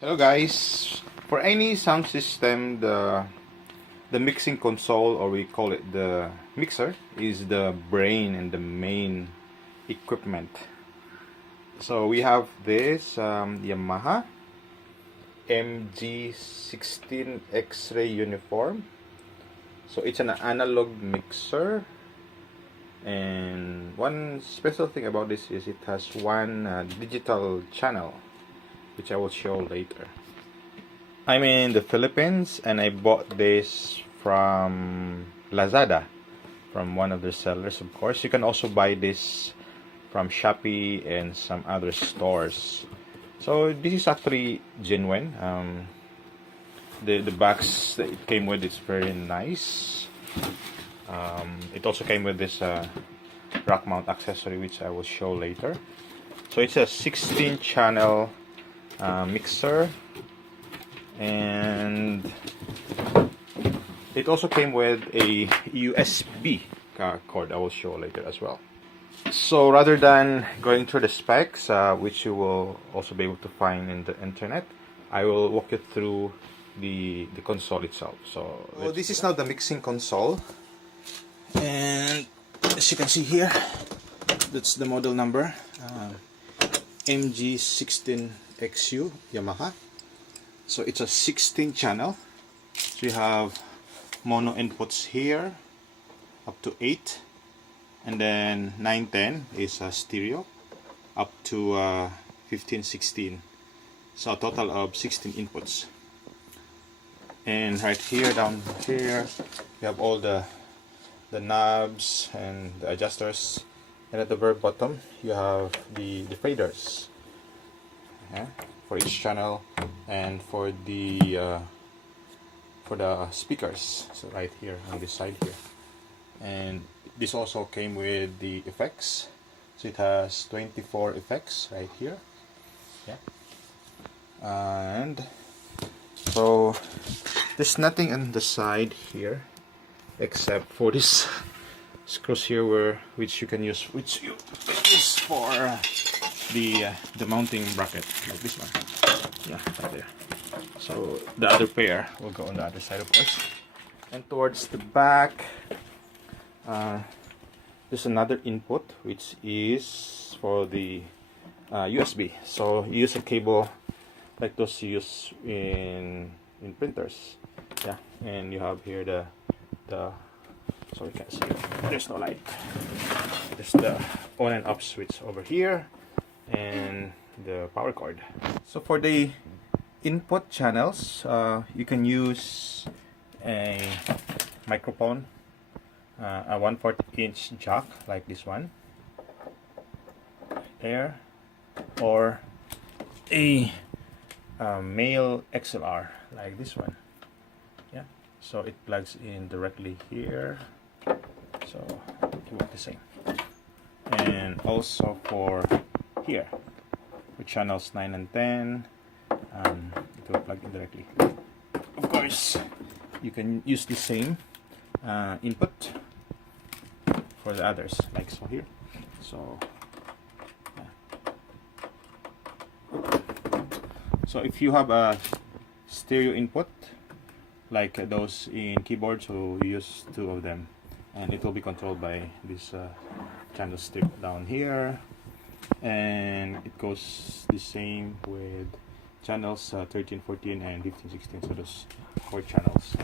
Hello guys. For any sound system, the mixing console, or we call it the mixer, is the brain and the main equipment. So we have this Yamaha MG16XU uniform. So it's an analog mixer, and one special thing about this is it has one digital channel, which I will show later. I'm in the Philippines and I bought this from Lazada, from one of the sellers, of course. You can also buy this from Shopee and some other stores. So this is actually genuine. The box that it came with is very nice. It also came with this rack mount accessory, which I will show later. So it's a 16 channel mixer, and it also came with a USB cord I will show later as well. So rather than going through the specs, which you will also be able to find in the internet, I will walk you through the console itself. So this is now the mixing console, and as you can see here, that's the model number, MG16XU Yamaha. So it's a 16 channel. So you have mono inputs here up to 8, and then 9, 10 is stereo up to 15, 16. So a total of 16 inputs. And right here, down here, you have all the knobs and the adjusters. And at the very bottom, you have the faders, for each channel, and for the speakers. So right here on this side here. And this also came with the effects. So it has 24 effects right here. And so there's nothing on the side here except for this screws here, which you can use for the mounting bracket, like this one. Right there. So the other pair will go on the other side, of course. And towards the back, there's another input, which is for the USB. So you use a cable like those you use in printers. And you have here the so you can see there's no light. There's the on and off switch over here, and the power cord. So for the input channels, you can use a microphone, a 1/4 inch jack like this one there, or a male XLR like this one. So it plugs in directly here, so it works the same. And also for here, for channels 9 and 10, it will plug in directly. Of course, you can use the same input for the others, like so here. So if you have a stereo input like those in keyboards, so you use 2 of them, and it will be controlled by this channel stick down here. And it goes the same with channels 13, 14, and 15, 16, so those 4 channels.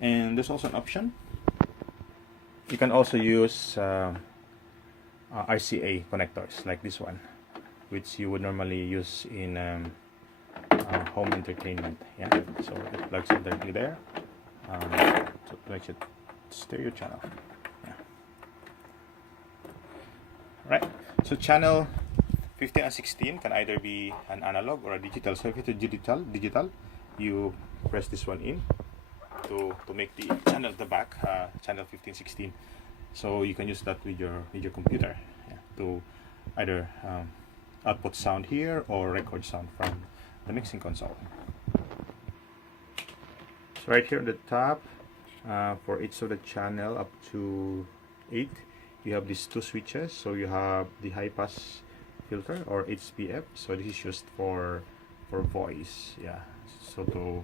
And there's also an option. You can also use RCA connectors like this one, which you would normally use in home entertainment. So it plugs in directly there. So it makes it stereo channel. Right. So channel 15 and 16 can either be an analog or a digital. So if it's a digital, you press this one in to make the channel at the back, channel 15, 16. So you can use that with your computer, to either output sound here or record sound from the mixing console. So right here on the top, for each of the channel up to 8, you have these 2 switches. So you have the high pass filter, or HPF. So this is used for for voice, yeah, so to,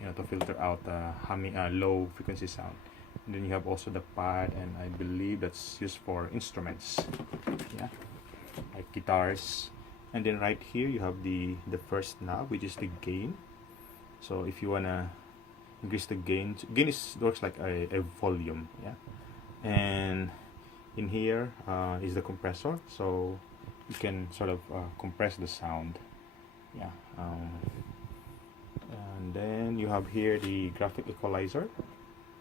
you know, to filter out humming, low frequency sound. And then you have also the pad, and I believe that's used for instruments, yeah, like guitars. And then right here you have the first knob, which is the gain. So if you wanna increase the gain, works like a volume, yeah. And in here is the compressor, so you can sort of compress the sound, yeah. And then you have here the graphic equalizer,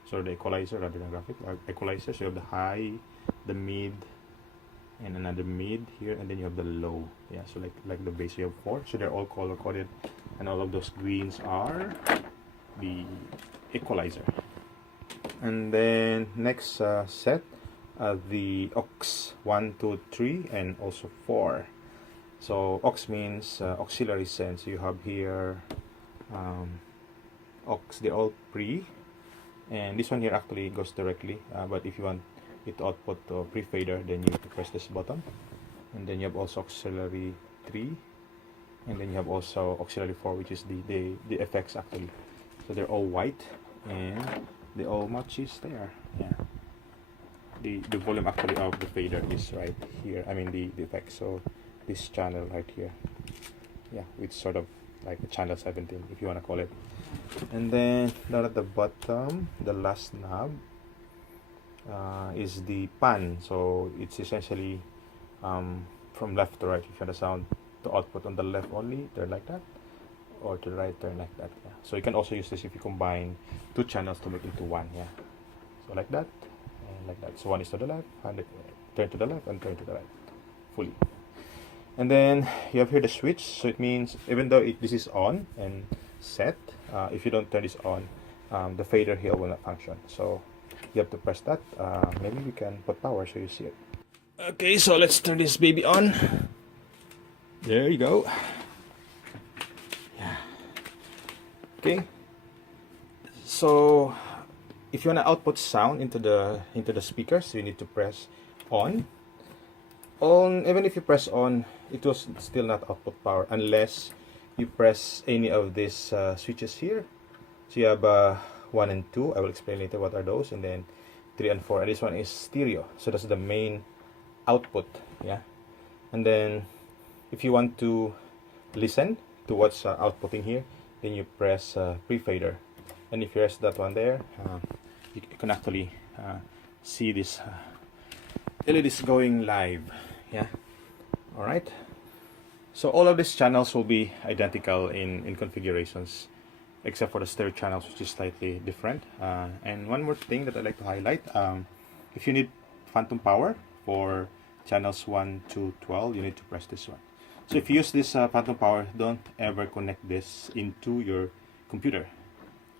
so the equalizer rather than graphic equalizer. So you have the high, the mid, and another mid here, and then you have the low, yeah. So like the bass, you have 4, so they're all color coded, and all of those greens are the equalizer. And then next set, the aux 1, 2, 3, and also 4. So aux means auxiliary sense. You have here aux, they're all pre, and this one here actually goes directly, but if you want it to output to pre-fader, then you press this button. And then you have also auxiliary 3, and then you have also auxiliary 4, which is the effects actually. So they're all white, and the all matches there, yeah. The volume actually of the fader is right here, I mean the effects. So this channel right here, yeah, it's sort of like the channel 17 if you want to call it. And then down at the bottom, the last knob is the pan. So it's essentially from left to right. If you want the sound to output on the left only, turn like that, or to the right, turn like that, yeah. So you can also use this if you combine 2 channels to make into one, yeah. So like that and like that. So one is to the left, and turn to the left and turn to the right fully. And then you have here the switch. So it means even though this is on and set, if you don't turn this on, the fader here will not function. So you have to press that. Maybe we can put power so you see it. Okay, so let's turn this baby on. There you go. Yeah. Okay. So if you want to output sound into the speakers, you need to press on. Even if you press on, it will still not output power unless you press any of these switches here. So you have 1 and 2. I will explain later what are those, and then 3 and 4. And this one is stereo, so that's the main output, yeah. And then if you want to listen to what's outputting here, then you press pre-fader, and if you press that one there, you can actually see this LEDs going live, yeah. All right, so all of these channels will be identical in configurations, except for the stereo channels, which is slightly different. And one more thing that I'd like to highlight, if you need phantom power for channels 1 to 12, you need to press this one. So if you use this phantom power, don't ever connect this into your computer.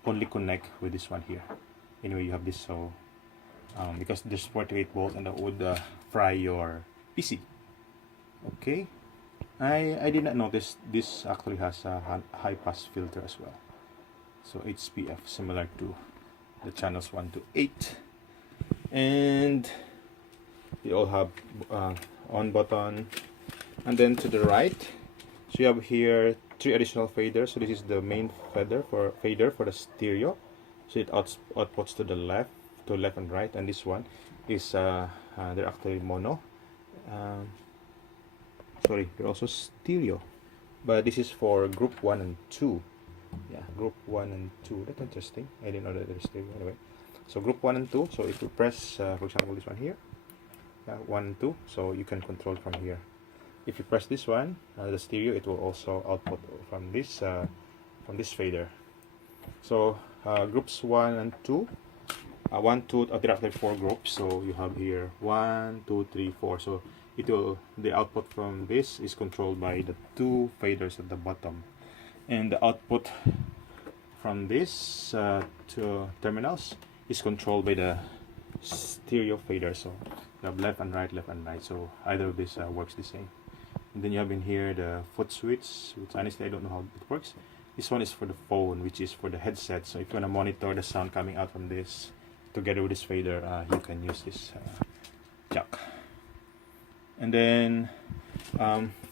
Only connect with this one here. Anyway, you have this, so because there's 48 volts, and that would fry your PC. Okay, I did not notice this actually has a high pass filter as well. So HPF, similar to the channels 1 to 8, and they all have on button. And then to the right, so you have here 3 additional faders. So this is the main fader for the stereo. So it outputs to the left, and right. And this one is they're actually mono. Sorry, they're also stereo, but this is for group 1 and 2. Yeah, group 1 and 2. That's interesting. I didn't know that there's stereo. Anyway, so group 1 and 2. So if you press, for example, this one here, 1 and 2. So you can control from here. If you press this one, the stereo, it will also output from this fader. So groups 1 and 2, 1, 2, there are actually 4 groups. So you have here 1, 2, 3, 4. So the output from this is controlled by the 2 faders at the bottom, and the output from this 2 terminals is controlled by the stereo fader. So you have left and right, so either of this works the same. And then you have in here the foot switch, which honestly I don't know how it works. This one is for the phone, which is for the headset. So if you want to monitor the sound coming out from this together with this fader, you can use this jack. And then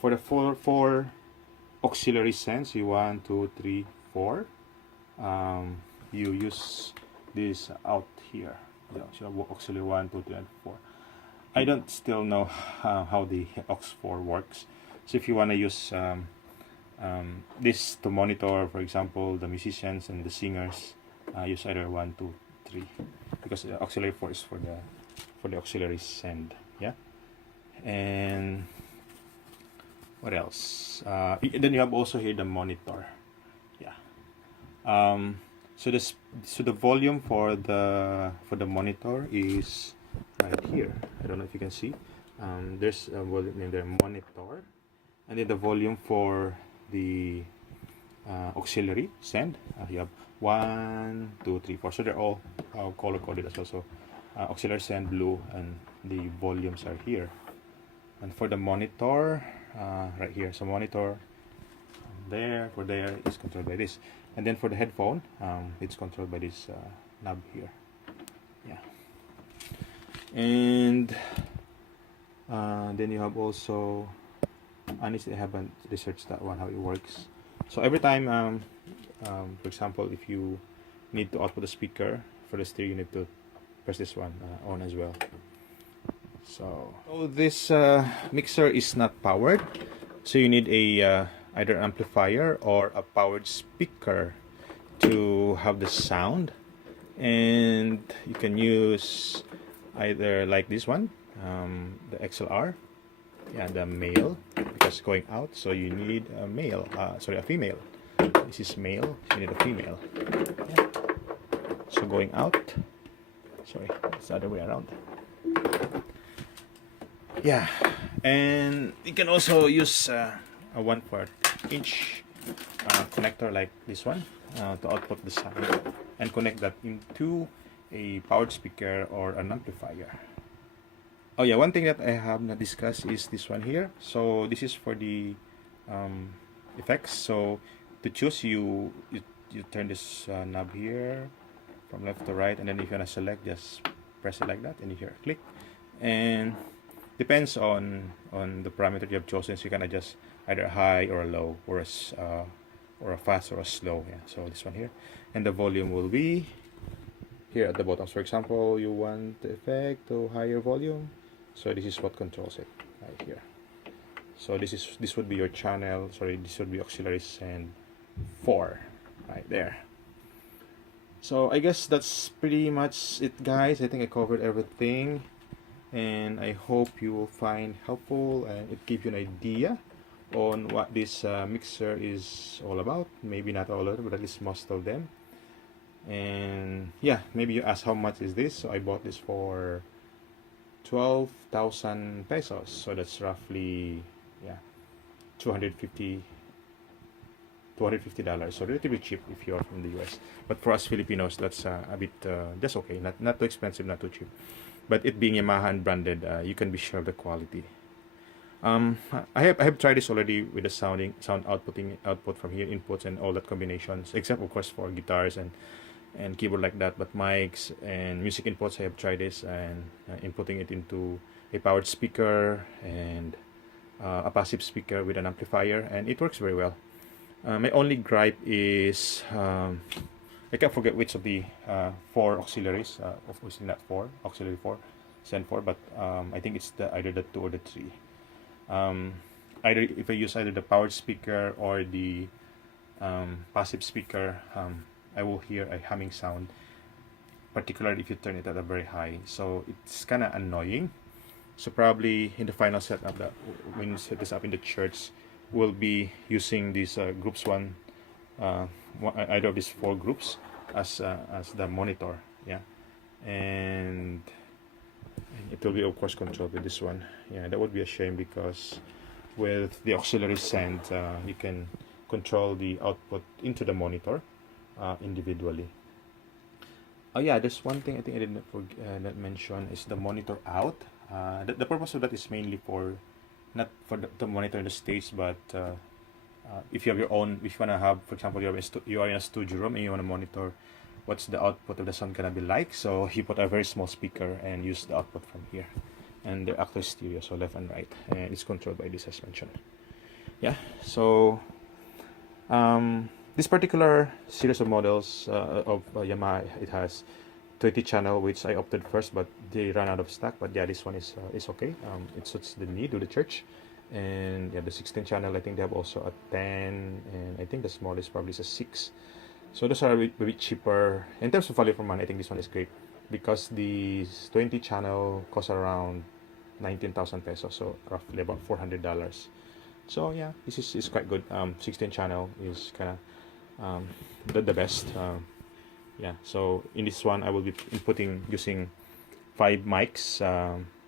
for the four auxiliary sends you 1, 2, 3, 4. You use this out here. So auxiliary 1, 2, 3, and 4. I don't still know how the aux4 works. So if you want to use this to monitor, for example, the musicians and the singers, use either 1, 2, 3, because the auxiliary 4 is for the auxiliary send. Yeah. And what else? Then you have also here the monitor. Yeah. So the volume for the monitor is right here. I don't know if you can see. There's a volume in the monitor, and then the volume for the auxiliary send. You have 1, 2, 3, 4. So they're all color coded as well. So auxiliary send blue, and the volumes are here. And for the monitor, right here. So monitor there is controlled by this, and then for the headphone, it's controlled by this knob here. Yeah. And then you have also, honestly I haven't researched that one, how it works. So every time for example, if you need to output the speaker for the stereo, you need to press this one on as well. So this mixer is not powered, so you need a either amplifier or a powered speaker to have the sound. And you can use either like this one, the XLR, yeah, the male, because going out, so you need a male, a female. This is male, so you need a female. Yeah. So going out, sorry, it's the other way around. Yeah, and you can also use a 1/4-inch connector like this one to output the sound, and connect that into a powered speaker or an amplifier. Oh yeah, one thing that I have not discussed is this one here. So this is for the effects. So to choose, you turn this knob here from left to right, and then if you want to select, just press it like that, and you hear a click. And depends on the parameter you have chosen, so you can adjust either a high or a low, or a fast or a slow. Yeah, so this one here, and the volume will be here at the bottom. So for example, you want the effect to higher volume, so this is what controls it right here. So this would be your channel. Sorry, this would be auxiliary send 4 right there. So I guess that's pretty much it, guys. I think I covered everything, and I hope you will find helpful and it gives you an idea on what this mixer is all about. Maybe not all of it, but at least most of them. And yeah, maybe you ask how much is this. So I bought this for 12,000 pesos, so that's roughly, yeah, $250, so relatively cheap if you're from the US. But for us Filipinos, that's a bit just okay, not too expensive, not too cheap. But it being Yamaha and branded, you can be sure of the quality. I have tried this already with the sound output from here, inputs and all that combinations, except of course for guitars and keyboard like that. But mics and music inputs, I have tried this, and inputting it into a powered speaker and a passive speaker with an amplifier, and it works very well. My only gripe is I can't forget which of the 4 auxiliaries, obviously not 4, auxiliary 4, send 4, but I think it's either the 2 or the 3. Either if I use either the powered speaker or the passive speaker, I will hear a humming sound, particularly if you turn it at a very high. So it's kind of annoying. So probably in the final setup, that when you set this up in the church, we'll be using these groups either of these 4 groups as the monitor. Yeah, and it will be of course controlled with this one. Yeah, that would be a shame, because with the auxiliary send, you can control the output into the monitor individually. Oh yeah, there's one thing I think I didn't mention is the monitor out. The purpose of that is mainly for not for the monitor in the stage, but if you have your own, if you want to have, for example, you are in a studio room and you want to monitor what's the output of the sound gonna be like, so you put a very small speaker and use the output from here, and they're actually stereo, so left and right, and it's controlled by this as mentioned. Yeah, so This particular series of models of Yamaha, it has 20 channel, which I opted first, but they ran out of stock. But yeah, this one is okay. It suits the need of the church. And yeah, the 16 channel, I think they have also a 10, and I think the smallest probably is a 6. So those are a bit cheaper. In terms of value for money, I think this one is great because the 20 channel costs around 19,000 pesos, so roughly about $400. So yeah, this is quite good. 16 channel is kind of the best. Yeah, so in this one I will be inputting using 5 mics,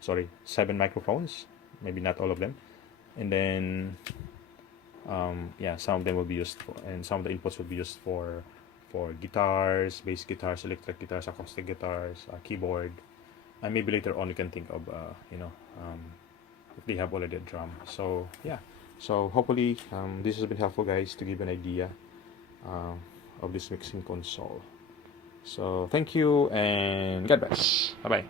sorry, 7 microphones, maybe not all of them, and then yeah, some of them will be used for, and some of the inputs will be used for guitars, bass guitars, electric guitars, acoustic guitars, keyboard, and maybe later on you can think of you know, if they have already a drum. So yeah, so hopefully this has been helpful, guys, to give an idea of this mixing console. So thank you and God bless. Bye bye.